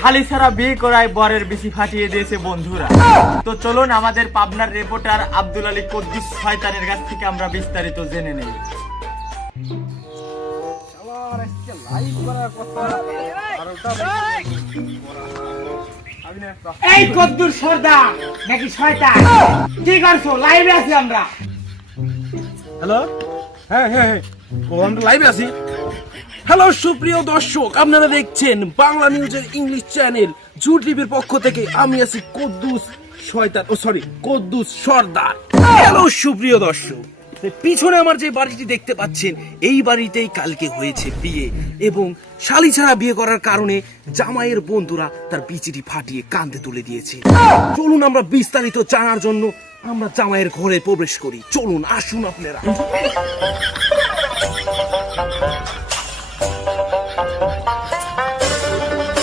শালি ছাড়া বিয়ে করায় বরের বেশি ফাটিয়ে দিয়েছে বন্ধুরা। তো চলুন আমাদের পাবনার রিপোর্টার আব্দুল আলী কুদ্দুস শয়তানের কাছ থেকে আমরা বিস্তারিত জেনে নেই। এই কদ্দুর সর্দার নাকি শয়তান, কি করছো? লাইভে আছি আমরা। হ্যালো, হ্যাঁ হ্যাঁ হ্যাঁ, আমরা লাইভে আছি। হ্যালো সুপ্রিয় দর্শক, আপনারা দেখছেন বাংলা নিউজের ইংলিশ চ্যানেল জু টিভির পক্ষ থেকে। আমি আছি কুদ্দুস শয়তান, কুদ্দুস সর্দার। হ্যালো সুপ্রিয় দর্শক, পিছনে আমার যে বাড়িটি দেখতে পাচ্ছেন, এই বাড়িতেই কালকে হয়েছে বিয়ে, এবং শালি ছাড়া বিয়ে করার কারণে জামাইয়ের বন্ধুরা তার বিচিটি ফাটিয়ে কান্দে তুলে দিয়েছে। চলুন আমরা বিস্তারিত জানার জন্য আমরা জামাইয়ের ঘরে প্রবেশ করি। চলুন, আসুন আপনারা।